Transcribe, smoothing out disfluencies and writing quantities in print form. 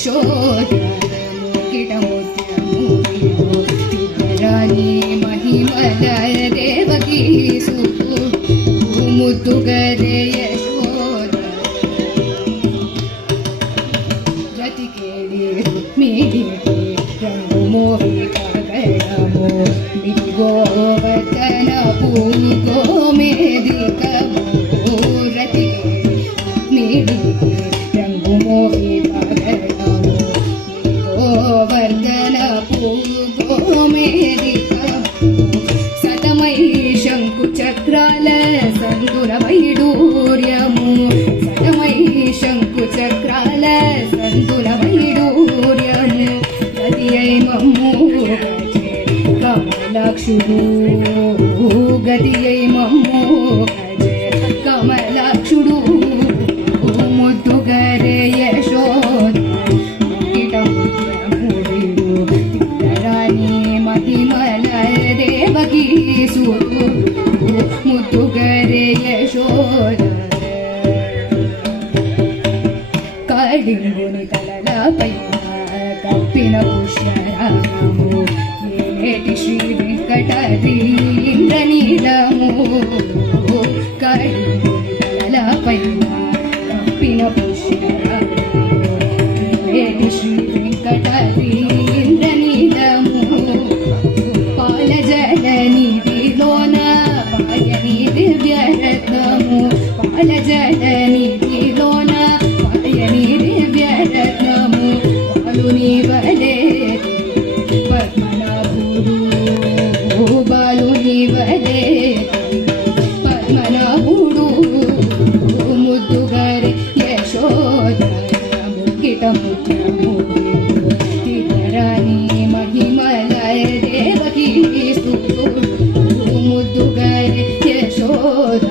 యశోద కిటముత్యము తిద్దరాని మహిమల దేవకీ సుతు ముద్దుగరే యశోద రతికేళి రుక్మిణికి రంగు మోహి కగడము గోవర్ధన పూగో మేదికము రతికేళి రుక్మిణికి రంగు మోహి కగడము గోవర్ధన పూగో మేదికము సతమై శంకు చక్రాల సందుర వైడూర్యము సతమై శంకు చక్రాల సందుర వైడూర్యము గతియై మమ్ము గజే కమలాక్షుడు గతియై మమ్ము గజే కమలాక్షుడు ముద్దుగరే యశోద తిద్దరాని మహిమల దేవకీ సుతు ముద్దుగరే యశోద కాళింగుని తలలపైన కప్పిన పుష్యరాగము ఏటి శ్రీ వెంకటాద్రి ఇంద్రనీలము కాళింగుని తలలపైన కప్పిన పుష్యరాగము ఏటి శ్రీ వెంకటాద్రి ఇంద్రనీలము పాల జల నిధిలోన పాయని దివ్యరత్నము పాల జల నిధిలోన పాయని దివ్యరత్నము బాలుని వలే పద్మనాభుడు బాలుని వలే పద్మనాభుడు ముద్దుగరే యశోద ముఖ్యము తిద్దరాని మహిమల దేవకీ సుతు ముద్దుగరే యశోద